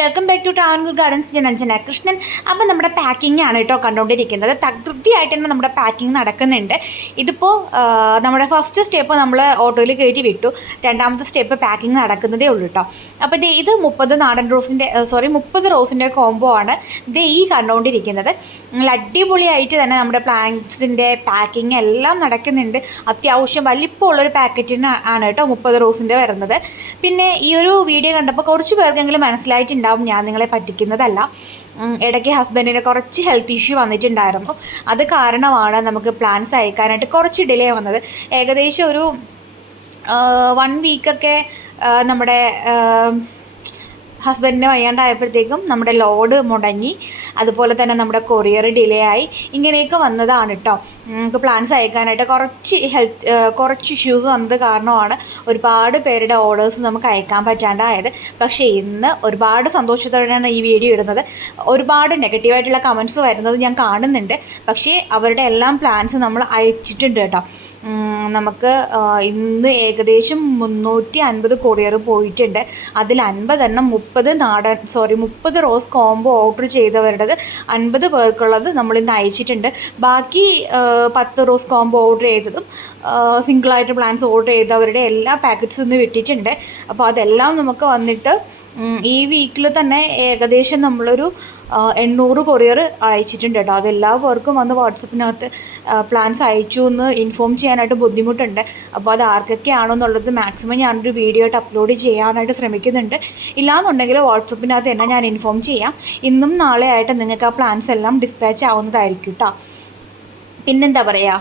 Welcome back to Travancore gardens. ഞാൻ അഞ്ജന കൃഷ്ണൻ. അപ്പോൾ നമ്മുടെ പാക്കിംഗ് ആണ് കേട്ടോ കണ്ടുകൊണ്ടിരിക്കുന്നത്. തകൃതിയായിട്ട് തന്നെ നമ്മുടെ പാക്കിംഗ് നടക്കുന്നുണ്ട്. ഇതിപ്പോൾ നമ്മുടെ ഫസ്റ്റ് സ്റ്റെപ്പ് നമ്മൾ ഓട്ടോയിൽ കയറ്റി വിട്ടു. രണ്ടാമത്തെ സ്റ്റെപ്പ് പാക്കിംഗ് നടക്കുന്നതേ ഉള്ളൂ കേട്ടോ. അപ്പോൾ ഇത് 30 റോസിൻ്റെ കോംബോ ആണ് ഈ കണ്ടുകൊണ്ടിരിക്കുന്നത്. നല്ല അടിപൊളിയായിട്ട് തന്നെ നമ്മുടെ പ്ലാന്റ്സിൻ്റെ പാക്കിംഗ് എല്ലാം നടക്കുന്നുണ്ട്. അത്യാവശ്യം വലിപ്പമുള്ളൊരു പാക്കറ്റിന് ആണ് കേട്ടോ 30 റോസിൻ്റെ വരുന്നത്. പിന്നെ ഈ ഒരു വീഡിയോ കണ്ടപ്പോൾ കുറച്ച് പേർക്കെങ്കിലും മനസ്സിലായിട്ടുണ്ടാവും ഞാൻ നിങ്ങളെ പറ്റിക്കുന്നതല്ല. ഇടയ്ക്ക് ഹസ്ബൻഡിന് കുറച്ച് ഹെൽത്ത് ഇഷ്യൂ വന്നിട്ടുണ്ടായിരുന്നു. അത് കാരണമാണ് നമുക്ക് പ്ലാൻസ് അയക്കാനായിട്ട് കുറച്ച് ഡിലേ വന്നത്. ഏകദേശം ഒരു 1 വീക്കൊക്കെ നമ്മുടെ ഹസ്ബൻഡിന് വയ്യാണ്ടായപ്പോഴത്തേക്കും നമ്മുടെ ലോഡ് മുടങ്ങി. അതുപോലെ തന്നെ നമ്മുടെ കൊറിയർ ഡിലേ ആയി. ഇങ്ങനെയൊക്കെ വന്നതാണ് കേട്ടോ. നമുക്ക് പ്ലാൻസ് അയക്കാനായിട്ട് കുറച്ച് ഇഷ്യൂസ് വന്നത് കാരണമാണ് ഒരുപാട് പേരുടെ ഓർഡേഴ്സ് നമുക്ക് അയക്കാൻ പറ്റാണ്ടായത്. പക്ഷേ ഇന്ന് ഒരുപാട് സന്തോഷത്തോടെയാണ് ഈ വീഡിയോ ഇടുന്നത്. ഒരുപാട് നെഗറ്റീവായിട്ടുള്ള കമൻസ് വരുന്നത് ഞാൻ കാണുന്നുണ്ട്. പക്ഷേ അവരുടെ എല്ലാം പ്ലാൻസ് നമ്മൾ അയച്ചിട്ടുണ്ട് കേട്ടോ. നമുക്ക് ഇന്ന് ഏകദേശം 350 കൊറിയർ പോയിട്ടുണ്ട്. അതിൽ 50 എണ്ണം 30 റോസ് കോംബോ ഓർഡർ ചെയ്തവരുടേത് 50 പേർക്കുള്ളത് നമ്മളിന്ന് അയച്ചിട്ടുണ്ട്. ബാക്കി 10 റോസ് കോംബോ ഓർഡർ ചെയ്തതും സിംഗിളായിട്ട് പ്ലാൻസ് ഓർഡർ ചെയ്തവരുടെ എല്ലാ പാക്കറ്റ്സും ഒന്ന് വിട്ടിട്ടുണ്ട്. അപ്പോൾ അതെല്ലാം നമുക്ക് വന്നിട്ട് ഈ വീക്കിൽ തന്നെ ഏകദേശം നമ്മളൊരു 800 കൊറിയർ അയച്ചിട്ടുണ്ട് കേട്ടോ. അതെല്ലാ പേർക്കും വന്ന് വാട്സപ്പിനകത്ത് പ്ലാൻസ് അയച്ചു എന്ന് ഇൻഫോം ചെയ്യാനായിട്ട് ബുദ്ധിമുട്ടുണ്ട്. അപ്പോൾ അത് ആർക്കൊക്കെയാണോ എന്നുള്ളത് മാക്സിമം ഞാനൊരു വീഡിയോ ആയിട്ട് അപ്ലോഡ് ചെയ്യാനായിട്ട് ശ്രമിക്കുന്നുണ്ട്. ഇല്ലാന്നുണ്ടെങ്കിൽ വാട്സപ്പിനകത്ത് തന്നെ ഞാൻ ഇൻഫോം ചെയ്യാം. ഇന്നും നാളെ ആയിട്ട് നിങ്ങൾക്ക് ആ പ്ലാൻസ് എല്ലാം ഡിസ്പാച്ച് ആവുന്നതായിരിക്കും കേട്ടോ. പിന്നെന്താ പറയുക,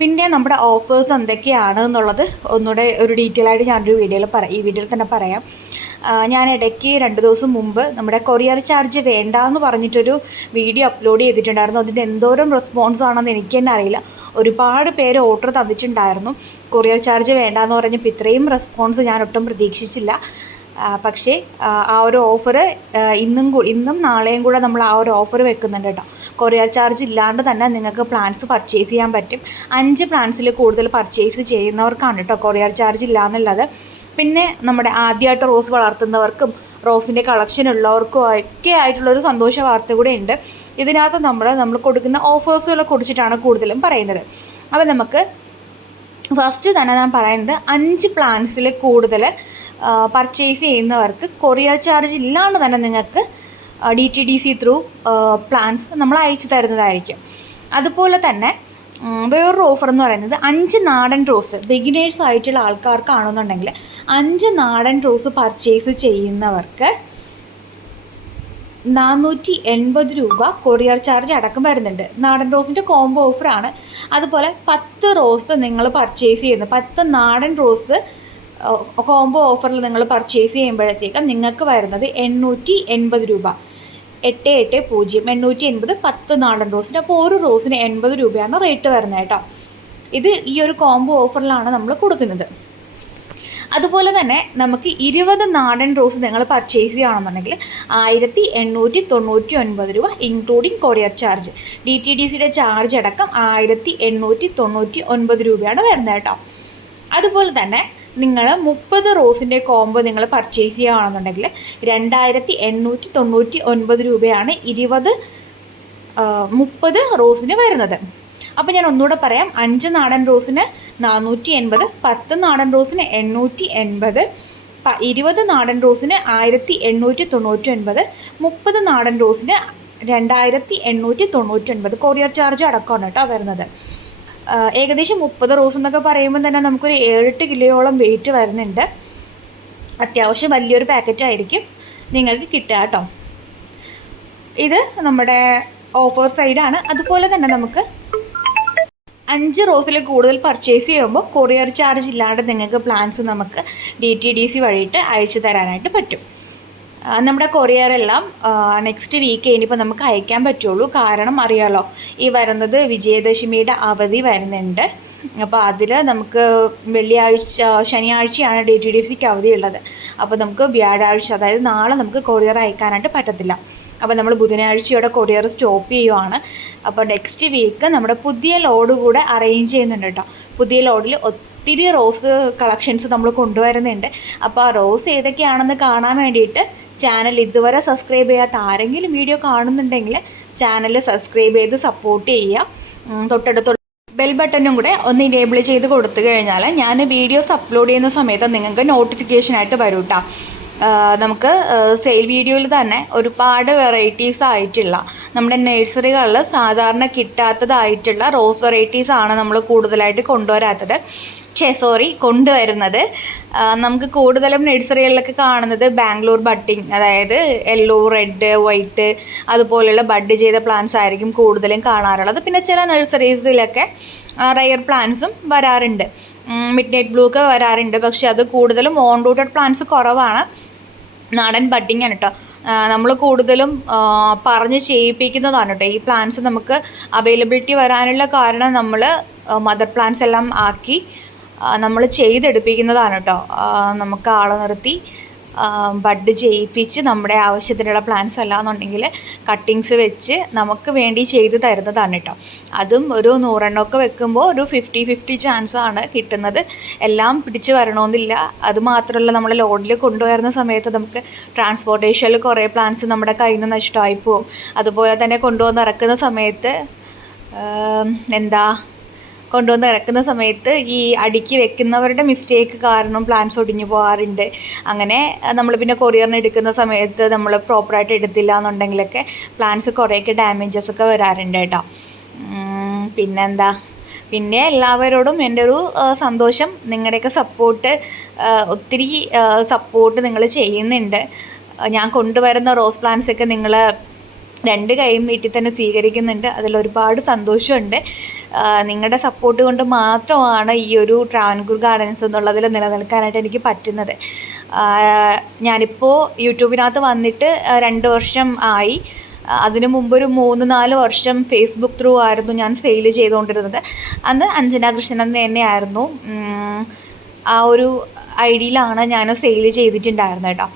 പിന്നെ നമ്മുടെ ഓഫേഴ്സ് എന്തൊക്കെയാണ് എന്നുള്ളത് ഒന്നുകൂടെ ഒരു ഡീറ്റെയിൽ ആയിട്ട് ഞാനൊരു ഈ വീഡിയോയിൽ തന്നെ പറയാം. ഞാൻ ഇടയ്ക്ക് 2 ദിവസം മുമ്പ് നമ്മുടെ കൊറിയർ ചാർജ് വേണ്ടാന്ന് പറഞ്ഞിട്ടൊരു വീഡിയോ അപ്ലോഡ് ചെയ്തിട്ടുണ്ടായിരുന്നു. അതിൻ്റെ എന്തോരം റെസ്പോൺസ് ആണെന്ന് എനിക്ക് തന്നെ അറിയില്ല. ഒരുപാട് പേര് ഓർഡർ തന്നിട്ടുണ്ടായിരുന്നു കൊറിയർ ചാർജ് വേണ്ടാന്ന് പറഞ്ഞപ്പോൾ. ഇത്രയും റെസ്പോൺസ് ഞാൻ ഒട്ടും പ്രതീക്ഷിച്ചില്ല. പക്ഷേ ആ ഒരു ഓഫർ ഇന്നും നാളെയും കൂടെ നമ്മൾ ആ ഒരു ഓഫർ വെക്കുന്നുണ്ട് കേട്ടോ. കൊറിയർ ചാർജ് ഇല്ലാണ്ട് തന്നെ നിങ്ങൾക്ക് പ്ലാൻസ് പർച്ചേസ് ചെയ്യാൻ പറ്റും. 5 പ്ലാൻസിൽ കൂടുതൽ പർച്ചേസ് ചെയ്യുന്നവർക്കാണ് കേട്ടോ കൊറിയർ ചാർജ് ഇല്ല എന്നുള്ളത്. പിന്നെ നമ്മുടെ ആദ്യമായിട്ട് റോസ് വളർത്തുന്നവർക്കും റോസിൻ്റെ കളക്ഷൻ ഉള്ളവർക്കും ഒക്കെ ആയിട്ടുള്ളൊരു സന്തോഷ വാർത്ത കൂടെ ഉണ്ട്. ഇതിനകത്ത് നമ്മൾ കൊടുക്കുന്ന ഓഫേഴ്സുകളെ കുറിച്ചിട്ടാണ് കൂടുതലും പറയുന്നത്. അപ്പോൾ നമുക്ക് ഫസ്റ്റ് തന്നെ ഞാൻ പറയുന്നത് 5 പ്ലാൻസിൽ കൂടുതൽ പർച്ചേസ് ചെയ്യുന്നവർക്ക് കൊറിയർ ചാർജ് ഇല്ലാണ്ട് തന്നെ നിങ്ങൾക്ക് DTDC ത്രൂ പ്ലാൻസ് നമ്മൾ അയച്ചു തരുന്നതായിരിക്കും. അതുപോലെ തന്നെ വേറൊരു ഓഫർ എന്ന് പറയുന്നത് 5 നാടൻ റോസ് ബിഗിനേഴ്സ് ആയിട്ടുള്ള ആൾക്കാർക്കാണെന്നുണ്ടെങ്കിൽ 5 നാടൻ റോസ് പർച്ചേസ് ചെയ്യുന്നവർക്ക് 480 രൂപ കൊറിയർ ചാർജ് അടക്കം വരുന്നുണ്ട്. നാടൻ റോസിൻ്റെ കോംബോ ഓഫറാണ്. അതുപോലെ 10 റോസ് നിങ്ങൾ പർച്ചേസ് ചെയ്യുന്നത് 10 നാടൻ റോസ് കോംബോ ഓഫറിൽ നിങ്ങൾ പർച്ചേസ് ചെയ്യുമ്പോഴത്തേക്കും നിങ്ങൾക്ക് വരുന്നത് 880 രൂപ. 880 880 10 നാടൻ റോസിന്. അപ്പോൾ ഒരു റോസിന് 80 രൂപയാണ് റേറ്റ് വരുന്നത് കേട്ടോ. ഇത് ഈ ഒരു കോംബോ ഓഫറിലാണ് നമ്മൾ കൊടുക്കുന്നത്. അതുപോലെ തന്നെ നമുക്ക് 20 നാടൻ റോസ് നിങ്ങൾ പർച്ചേസ് ചെയ്യുകയാണെന്നുണ്ടെങ്കിൽ 1899 രൂപ ഇൻക്ലൂഡിങ് കൊറിയർ ചാർജ്. DTDCയുടെ ചാർജ് അടക്കം 1899 രൂപയാണ് വരുന്നത് കേട്ടോ. അതുപോലെ തന്നെ നിങ്ങൾ 30 റോസിൻ്റെ കോംബോ നിങ്ങൾ പർച്ചേസ് ചെയ്യുകയാണെന്നുണ്ടെങ്കിൽ 2899 രൂപയാണ് 30 റോസിന് വരുന്നത്. അപ്പോൾ ഞാൻ ഒന്നുകൂടെ പറയാം. 5 നാടൻ റോസിന് 480, 10 നാടൻ റോസിന് 880, 20 നാടൻ റോസിന് 1899, 30 നാടൻ റോസിന് 2899 കൊറിയർ ചാർജ് അടക്കമാണ് കേട്ടോ വരുന്നത്. ഏകദേശം 30 റോസ് എന്നൊക്കെ പറയുമ്പോൾ തന്നെ നമുക്കൊരു 7-8 കിലോയോളം വെയിറ്റ് വരുന്നുണ്ട്. അത്യാവശ്യം വലിയൊരു പാക്കറ്റായിരിക്കും നിങ്ങൾക്ക് കിട്ടുക കേട്ടോ. ഇത് നമ്മുടെ ഓഫർ സൈഡാണ്. അതുപോലെ തന്നെ നമുക്ക് 5 റോസിൽ കൂടുതൽ പർച്ചേസ് ചെയ്യുമ്പോൾ കൊറിയർ ചാർജ് ഇല്ലാണ്ട് നിങ്ങൾക്ക് പ്ലാൻസ് നമുക്ക് DTDC വഴിയിട്ട് അയച്ചു തരാനായിട്ട് പറ്റും. നമ്മുടെ കൊറിയറെല്ലാം നെക്സ്റ്റ് വീക്ക് ഇനിയിപ്പോൾ നമുക്ക് അയക്കാൻ പറ്റുള്ളൂ. കാരണം അറിയാമല്ലോ, ഈ വരുന്നത് വിജയദശമിയുടെ അവധി വരുന്നുണ്ട്. അപ്പോൾ അതിൽ നമുക്ക് ശനിയാഴ്ചയാണ് DTDCക്ക് അവധിയുള്ളത്. അപ്പോൾ നമുക്ക് വ്യാഴാഴ്ച, അതായത് നാളെ നമുക്ക് കൊറിയർ അയക്കാനായിട്ട് പറ്റത്തില്ല. അപ്പോൾ നമ്മൾ ബുധനാഴ്ചയോടെ കൊറിയർ സ്റ്റോപ്പ് ചെയ്യുവാണ്. അപ്പോൾ നെക്സ്റ്റ് വീക്ക് നമ്മുടെ പുതിയ ലോഡ് കൂടെ അറേഞ്ച് ചെയ്യുന്നുണ്ട് കേട്ടോ. പുതിയ ലോഡിൽ ഒത്തിരി റോസ് കളക്ഷൻസ് നമ്മൾ കൊണ്ടുവരുന്നുണ്ട്. അപ്പോൾ ആ റോസ് ഏതൊക്കെയാണെന്ന് കാണാൻ വേണ്ടിയിട്ട് ചാനൽ ഇതുവരെ സബ്സ്ക്രൈബ് ചെയ്യാത്ത ആരെങ്കിലും വീഡിയോ കാണുന്നുണ്ടെങ്കിൽ ചാനൽ സബ്സ്ക്രൈബ് ചെയ്ത് സപ്പോർട്ട് ചെയ്യുക. തൊട്ടടുത്തുള്ള ബെൽ ബട്ടണും കൂടെ ഒന്ന് ഇനേബിൾ ചെയ്ത് കൊടുത്തു കഴിഞ്ഞാൽ ഞാൻ വീഡിയോസ് അപ്ലോഡ് ചെയ്യുന്ന സമയത്ത് നിങ്ങൾക്ക് നോട്ടിഫിക്കേഷനായിട്ട് വരും കേട്ടോ. നമുക്ക് സെയിൽ വീഡിയോയിൽ തന്നെ ഒരുപാട് വെറൈറ്റീസ് ആയിട്ടുള്ള നമ്മുടെ നഴ്സറികളിൽ സാധാരണ കിട്ടാത്തതായിട്ടുള്ള റോസ് വെറൈറ്റീസാണ് നമ്മൾ കൂടുതലായിട്ട് കൊണ്ടുവരുന്നത്. നമുക്ക് കൂടുതലും നഴ്സറികളിലൊക്കെ കാണുന്നത് ബാംഗ്ലൂർ ബഡ്ഡിങ്, അതായത് യെല്ലോ, റെഡ്, വൈറ്റ് അതുപോലെയുള്ള ബഡ് ചെയ്ത പ്ലാന്റ്സ് ആയിരിക്കും കൂടുതലും കാണാറുള്ളത്. പിന്നെ ചില നഴ്സറീസിലൊക്കെ റയർ പ്ലാന്റ്സും വരാറുണ്ട്, മിഡ് നൈറ്റ് ബ്ലൂ ഒക്കെ വരാറുണ്ട്. പക്ഷെ അത് കൂടുതലും ഓൺ റൂട്ടഡ് പ്ലാന്റ്സ് കുറവാണ്, നാടൻ ബഡ്ഡിങ് ആണ് കേട്ടോ. നമ്മൾ കൂടുതലും പറഞ്ഞ് ചെയ്യിപ്പിക്കുന്നതാണ് കേട്ടോ. ഈ പ്ലാന്റ്സ് നമുക്ക് അവൈലബിലിറ്റി വരാനുള്ള കാരണം നമ്മൾ മദർ പ്ലാന്റ്സ് എല്ലാം ആക്കി നമ്മൾ ചെയ്തെടുപ്പിക്കുന്നതാണ് കേട്ടോ. നമുക്ക് ആളെ നിർത്തി ബഡ് ചെയ്യിപ്പിച്ച് നമ്മുടെ ആവശ്യത്തിനുള്ള പ്ലാന്റ്സ് അല്ലാന്നുണ്ടെങ്കിൽ കട്ടിങ്സ് വെച്ച് നമുക്ക് വേണ്ടി ചെയ്ത് തരുന്നതാണ് കേട്ടോ. അതും ഒരു 100 എണ്ണമൊക്കെ വെക്കുമ്പോൾ ഒരു 50-50 ചാൻസാണ് കിട്ടുന്നത്. എല്ലാം പിടിച്ച് വരണമെന്നില്ല. അതുമാത്രമല്ല, നമ്മൾ ലോഡിൽ കൊണ്ടുവരുന്ന സമയത്ത് നമുക്ക് ട്രാൻസ്പോർട്ടേഷനിൽ കുറേ പ്ലാന്റ്സ് നമ്മുടെ കയ്യിൽ നിന്ന് നഷ്ടമായി പോകും. അതുപോലെ തന്നെ കൊണ്ടുവന്ന് ഇറക്കുന്ന സമയത്ത് ഇറക്കുന്ന സമയത്ത് ഈ അടുക്കി വെക്കുന്നവരുടെ മിസ്റ്റേക്ക് കാരണം പ്ലാന്റ്സ് ഒടിഞ്ഞു പോകാറുണ്ട്. അങ്ങനെ നമ്മൾ പിന്നെ കൊറിയറിന് എടുക്കുന്ന സമയത്ത് നമ്മൾ പ്രോപ്പറായിട്ട് എടുത്തില്ല എന്നുണ്ടെങ്കിലൊക്കെ പ്ലാന്റ്സ് കുറേയൊക്കെ ഡാമേജസ് ഒക്കെ വരാറുണ്ട് കേട്ടോ. പിന്നെ എല്ലാവരോടും എൻ്റെ ഒരു സന്തോഷം, നിങ്ങളുടെയൊക്കെ സപ്പോർട്ട്, ഒത്തിരി സപ്പോർട്ട് നിങ്ങൾ ചെയ്യുന്നുണ്ട്. ഞാൻ കൊണ്ടുവരുന്ന റോസ് പ്ലാന്റ്സൊക്കെ നിങ്ങൾ 2 കൈയും വീട്ടിൽ തന്നെ സ്വീകരിക്കുന്നുണ്ട്. അതിലൊരുപാട് സന്തോഷമുണ്ട്. നിങ്ങളുടെ സപ്പോർട്ട് കൊണ്ട് മാത്രമാണ് ഈ ഒരു ട്രാവൻകൂർ ഗാർഡൻസ് എന്നുള്ളതിൽ നിലനിൽക്കാനായിട്ട് എനിക്ക് പറ്റുന്നത്. ഞാനിപ്പോൾ യൂട്യൂബിനകത്ത് വന്നിട്ട് 2 വർഷം ആയി. അതിനു മുമ്പൊരു 3-4 വർഷം ഫേസ്ബുക്ക് ത്രൂ ആയിരുന്നു ഞാൻ സെയിൽ ചെയ്തുകൊണ്ടിരുന്നത്. അന്ന് അഞ്ജന കൃഷ്ണൻ തന്നെയായിരുന്നു ആ ഒരു ഐഡിയിലാണ് ഞാൻ സെയിൽ ചെയ്തിട്ടുണ്ടായിരുന്നത് കേട്ടോ.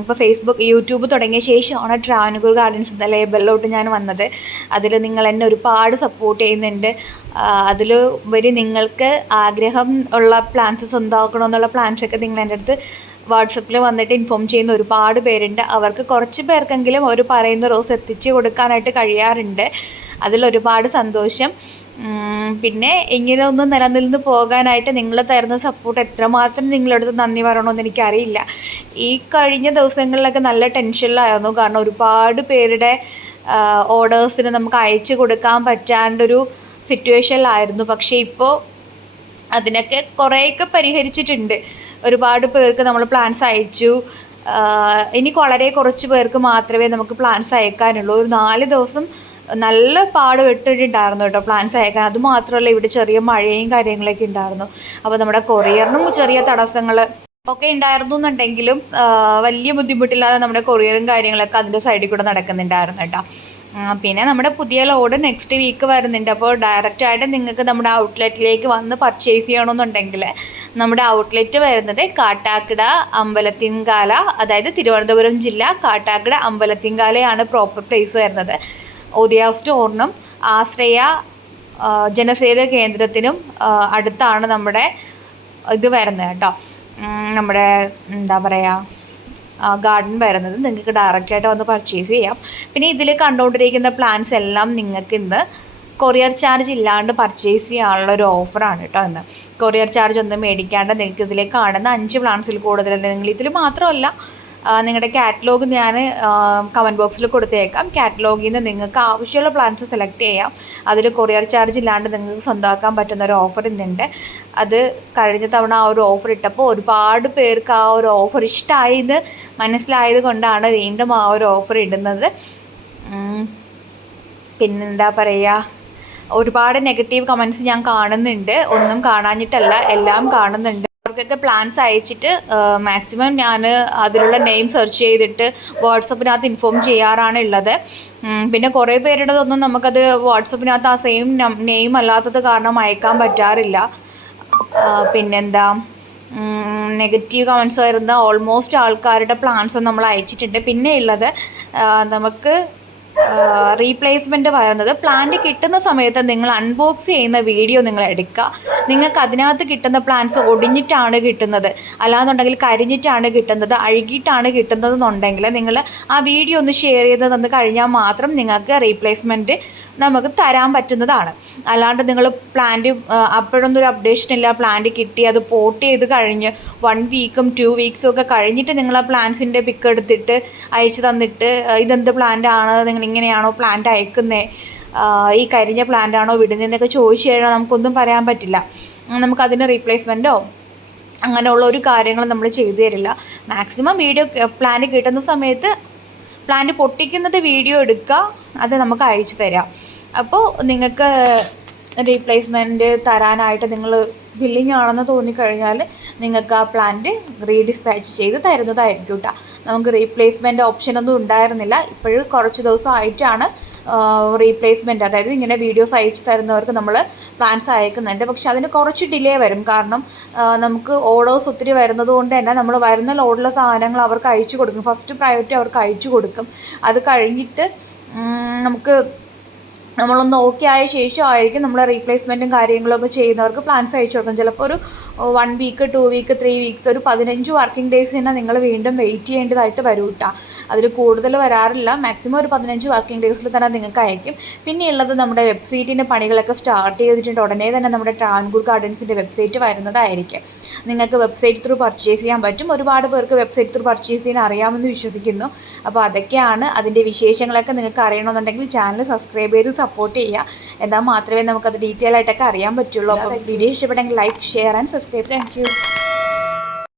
ഇപ്പോൾ യൂട്യൂബ് തുടങ്ങിയ ശേഷമാണ് ട്രാവൻകൂർ ഗാർഡൻസ് എന്ന ലേബലിലോട്ട് ഞാൻ വന്നത്. അതിൽ നിങ്ങൾ എന്നെ ഒരുപാട് സപ്പോർട്ട് ചെയ്യുന്നുണ്ട്. അതിലുപരി നിങ്ങൾക്ക് ആഗ്രഹം ഉള്ള പ്ലാന്റ്സ് സ്വന്തമാക്കണമെന്നുള്ള പ്ലാന്റ്സൊക്കെ നിങ്ങൾ എൻ്റെ അടുത്ത് വാട്സപ്പിൽ വന്നിട്ട് ഇൻഫോം ചെയ്യുന്ന ഒരുപാട് പേരുണ്ട്. അവർക്ക് കുറച്ച് പേർക്കെങ്കിലും ഒരു പറയുന്ന റോസ് എത്തിച്ച് കൊടുക്കാനായിട്ട് കഴിയാറുണ്ട്. അതിലൊരുപാട് സന്തോഷം. പിന്നെ ഇങ്ങനെ ഒന്ന് നിലനിന്ന് പോകാനായിട്ട് നിങ്ങൾ തരുന്ന സപ്പോർട്ട് എത്രമാത്രം നിങ്ങളടുത്ത് നന്ദി പറയണമെന്ന് എനിക്കറിയില്ല. ഈ കഴിഞ്ഞ ദിവസങ്ങളിലൊക്കെ നല്ല ടെൻഷനിലായിരുന്നു. കാരണം ഒരുപാട് പേരുടെ ഓർഡേഴ്സിന് നമുക്ക് അയച്ചു കൊടുക്കാൻ പറ്റാണ്ടൊരു സിറ്റുവേഷനിലായിരുന്നു. പക്ഷേ ഇപ്പോൾ അതിനൊക്കെ കുറേയൊക്കെ പരിഹരിച്ചിട്ടുണ്ട്. ഒരുപാട് പേർക്ക് നമ്മൾ പ്ലാൻസ് അയച്ചു. ഇനി വളരെ കുറച്ച് പേർക്ക് മാത്രമേ നമുക്ക് പ്ലാൻസ് അയക്കാനുള്ളൂ. ഒരു 4 ദിവസം നല്ല പെട്ടിട്ടുണ്ടായിരുന്നു കേട്ടോ പ്ലാൻസ് അയക്കാൻ. അതുമാത്രമല്ല, ഇവിടെ ചെറിയ മഴയും കാര്യങ്ങളൊക്കെ ഉണ്ടായിരുന്നു. അപ്പോൾ നമ്മുടെ കൊറിയറിനും ചെറിയ തടസ്സങ്ങൾ ഒക്കെ ഉണ്ടായിരുന്നു എന്നുണ്ടെങ്കിലും വലിയ ബുദ്ധിമുട്ടില്ലാതെ നമ്മുടെ കൊറിയറും കാര്യങ്ങളൊക്കെ അതിൻ്റെ സൈഡിൽ കൂടെ നടക്കുന്നുണ്ടായിരുന്നു കേട്ടോ. പിന്നെ നമ്മുടെ പുതിയ ലോഡ് നെക്സ്റ്റ് വീക്ക് വരുന്നുണ്ട്. അപ്പോൾ ഡയറക്റ്റായിട്ട് നിങ്ങൾക്ക് നമ്മുടെ ഔട്ട്ലെറ്റിലേക്ക് വന്ന് പർച്ചേസ് ചെയ്യണമെന്നുണ്ടെങ്കിൽ നമ്മുടെ ഔട്ട്ലെറ്റ് വരുന്നത് കാട്ടാക്കട അമ്പലത്തിൻകാല, അതായത് തിരുവനന്തപുരം ജില്ല കാട്ടാക്കട അമ്പലത്തിൻകാലയാണ് പ്രോപ്പർ പ്ലേസ് വരുന്നത്. ഉദയ സ്റ്റോറിനും ആശ്രയ ജനസേവ കേന്ദ്രത്തിനും അടുത്താണ് നമ്മുടെ ഇത് വരുന്നത് കേട്ടോ. നമ്മുടെ ഗാർഡൻ വരുന്നത്. നിങ്ങൾക്ക് ഡയറക്റ്റായിട്ട് വന്ന് പർച്ചേസ് ചെയ്യാം. പിന്നെ ഇതിൽ കണ്ടുകൊണ്ടിരിക്കുന്ന പ്ലാന്റ്സ് എല്ലാം നിങ്ങൾക്ക് ഇന്ന് കൊറിയർ ചാർജ് ഇല്ലാണ്ട് പർച്ചേസ് ചെയ്യാനുള്ള ഒരു ഓഫറാണ് കേട്ടോ. ഇന്ന് കൊറിയർ ചാർജ് ഒന്നും മേടിക്കാണ്ട് നിങ്ങൾക്ക് ഇതിൽ കാണുന്ന 5 പ്ലാന്റ്സിൽ കൂടുതൽ നിങ്ങൾ ഇതിൽ മാത്രമല്ല, നിങ്ങളുടെ കാറ്റലോഗ് ഞാൻ കമൻറ്റ് ബോക്സിൽ കൊടുത്തേക്കാം. കാറ്റലോഗിൽ നിന്ന് നിങ്ങൾക്ക് ആവശ്യമുള്ള പ്ലാന്റ്സ് സെലക്ട് ചെയ്യാം. അതിൽ കൊറിയർ ചാർജ് ഇല്ലാണ്ട് നിങ്ങൾക്ക് സ്വന്തമാക്കാൻ പറ്റുന്ന ഒരു ഓഫർ ഇന്നുണ്ട്. അത് കഴിഞ്ഞ തവണ ആ ഒരു ഓഫർ ഇട്ടപ്പോൾ ഒരുപാട് പേർക്ക് ആ ഒരു ഓഫർ ഇഷ്ടമായത് മനസ്സിലായത് കൊണ്ടാണ് വീണ്ടും ആ ഒരു ഓഫർ ഇടുന്നത്. പിന്നെന്താ പറയുക, ഒരുപാട് നെഗറ്റീവ് കമൻറ്റ്സ് ഞാൻ കാണുന്നുണ്ട്. ഒന്നും കാണാഞ്ഞിട്ടല്ല, എല്ലാം കാണുന്നുണ്ട്. അവർക്കൊക്കെ പ്ലാൻസ് അയച്ചിട്ട് മാക്സിമം ഞാൻ അതിലുള്ള നെയിം സെർച്ച് ചെയ്തിട്ട് വാട്സപ്പിനകത്ത് ഇൻഫോം ചെയ്യാറാണ് ഉള്ളത്. പിന്നെ കുറേ പേരുടേതൊന്നും നമുക്കത് വാട്സപ്പിനകത്ത് ആ സെയിം നെയിം അല്ലാത്തത് കാരണം അയക്കാൻ പറ്റാറില്ല. പിന്നെന്താ, നെഗറ്റീവ് കമൻറ്റ്സ് വരുന്ന ഓൾമോസ്റ്റ് ആൾക്കാരുടെ പ്ലാൻസും നമ്മൾ അയച്ചിട്ടുണ്ട്. പിന്നെ ഉള്ളത് നമുക്ക് റീപ്ലേസ്മെൻറ്റ് വരുന്നത് പ്ലാന്റ് കിട്ടുന്ന സമയത്ത് നിങ്ങൾ അൺബോക്സ് ചെയ്യുന്ന വീഡിയോ നിങ്ങൾ എടുക്കുക. നിങ്ങൾക്ക് അതിനകത്ത് കിട്ടുന്ന പ്ലാന്റ്സ് ഒടിഞ്ഞിട്ടാണ് കിട്ടുന്നത്, അല്ലാന്നുണ്ടെങ്കിൽ കരിഞ്ഞിട്ടാണ് കിട്ടുന്നത്, അഴുകിയിട്ടാണ് കിട്ടുന്നതെന്നുണ്ടെങ്കിൽ നിങ്ങൾ ആ വീഡിയോ ഒന്ന് ഷെയർ ചെയ്ത് തന്നു കഴിഞ്ഞാൽ മാത്രം നിങ്ങൾക്ക് റീപ്ലേസ്മെൻറ്റ് നമുക്ക് തരാൻ പറ്റുന്നതാണ്. അല്ലാണ്ട് നിങ്ങൾ പ്ലാന്റ് അപ്പോഴൊന്നും ഒരു അപ്ഡേഷൻ ഇല്ല, പ്ലാന്റ് കിട്ടി അത് പോട്ട് ചെയ്ത് കഴിഞ്ഞ് 1 വീക്കും 2 വീക്സും ഒക്കെ കഴിഞ്ഞിട്ട് നിങ്ങൾ ആ പ്ലാന്റ്സിൻ്റെ പിക്ക് എടുത്തിട്ട് അയച്ചു തന്നിട്ട് ഇതെന്ത് പ്ലാന്റ് ആണ്, നിങ്ങൾ ഇങ്ങനെയാണോ പ്ലാന്റ് അയക്കുന്നത്, ഈ കരിഞ്ഞ പ്ലാന്റ് ആണോ വിടുന്നതെന്നൊക്കെ ചോദിച്ചു കഴിഞ്ഞാൽ നമുക്കൊന്നും പറയാൻ പറ്റില്ല. നമുക്കതിന് റീപ്ലേസ്മെൻറ്റോ അങ്ങനെയുള്ള ഒരു കാര്യങ്ങളും നമ്മൾ ചെയ്തു തരില്ല. മാക്സിമം വീഡിയോ പ്ലാന്റ് കിട്ടുന്ന സമയത്ത് പ്ലാന്റ് പൊട്ടിക്കുന്നത് വീഡിയോ എടുക്കുക, അത് നമുക്ക് അയച്ചു തരാം. അപ്പോൾ നിങ്ങൾക്ക് റീപ്ലേസ്മെൻറ്റ് തരാനായിട്ട് നിങ്ങൾ വില്ലിങ് ആണെന്ന് തോന്നിക്കഴിഞ്ഞാൽ നിങ്ങൾക്ക് ആ പ്ലാന്റ് റീഡിസ്പാച്ച് ചെയ്ത് തരുന്നതായിരിക്കും കേട്ടോ. നമുക്ക് റീപ്ലേസ്മെൻറ്റ് ഓപ്ഷനൊന്നും ഉണ്ടായിരുന്നില്ല, ഇപ്പോഴും കുറച്ച് ദിവസമായിട്ടാണ് റീപ്ലേസ്മെൻറ്റ്, അതായത് ഇങ്ങനെ വീഡിയോസ് അയച്ചു തരുന്നവർക്ക് നമ്മൾ പ്ലാൻസ് അയക്കുന്നുണ്ട്. പക്ഷെ അതിന് കുറച്ച് ഡിലേ വരും, കാരണം നമുക്ക് ഓർഡേഴ്സ് ഒത്തിരി വരുന്നത് കൊണ്ട് തന്നെ നമ്മൾ വരുന്ന ലോഡിലുള്ള സാധനങ്ങൾ അവർക്ക് അയച്ചു കൊടുക്കും, ഫസ്റ്റ് പ്രയോറിറ്റി അവർക്ക് അയച്ചു കൊടുക്കും. അത് കഴിഞ്ഞിട്ട് നമുക്ക് നമ്മളൊന്ന് ഓക്കെ ആയ ശേഷമായിരിക്കും നമ്മൾ റീപ്ലേസ്മെൻറ്റും കാര്യങ്ങളൊക്കെ ചെയ്യുന്നവർക്ക് പ്ലാൻസ് അയച്ചു കൊടുക്കും. ചിലപ്പോൾ ഒരു 1 വീക്ക് 2 വീക്ക് 3 വീക്സ് ഒരു 15 വർക്കിംഗ് ഡേയ്സ് തന്നെ നിങ്ങൾ വീണ്ടും വെയിറ്റ് ചെയ്യേണ്ടതായിട്ട് വരും കേട്ടോ. അതിൽ കൂടുതൽ വരാറില്ല, മാക്സിമം ഒരു 15 വർക്കിംഗ് ഡേയ്സിൽ തന്നെ നിങ്ങൾക്ക് അയക്കും. പിന്നെയുള്ളത് നമ്മുടെ വെബ്സൈറ്റിൻ്റെ പണികളൊക്കെ സ്റ്റാർട്ട് ചെയ്തിട്ടുണ്ട്, ഉടനെ തന്നെ നമ്മുടെ ട്രാവൻകൂർ ഗാർഡൻസിൻ്റെ വെബ്സൈറ്റ് വരുന്നതായിരിക്കും. നിങ്ങൾക്ക് വെബ്സൈറ്റ് ത്രൂ പർച്ചേസ് ചെയ്യാൻ പറ്റും. ഒരുപാട് പേർക്ക് വെബ്സൈറ്റ് ത്രൂ പർച്ചേസ് ചെയ്യാൻ അറിയാമെന്ന് വിശ്വസിക്കുന്നു. അപ്പോൾ അതൊക്കെയാണ് അതിൻ്റെ വിശേഷങ്ങളൊക്കെ. നിങ്ങൾക്ക് അറിയണമെന്നുണ്ടെങ്കിൽ ചാനൽ സബ്സ്ക്രൈബ് ചെയ്ത് സപ്പോർട്ട് ചെയ്യുക, എന്നാൽ മാത്രമേ നമുക്കത് ഡീറ്റെയിൽ ആയിട്ടൊക്കെ അറിയാൻ പറ്റുള്ളൂ. അപ്പോൾ വീഡിയോ ഇഷ്ടപ്പെട്ടെങ്കിൽ like, share and subscribe. Thank you.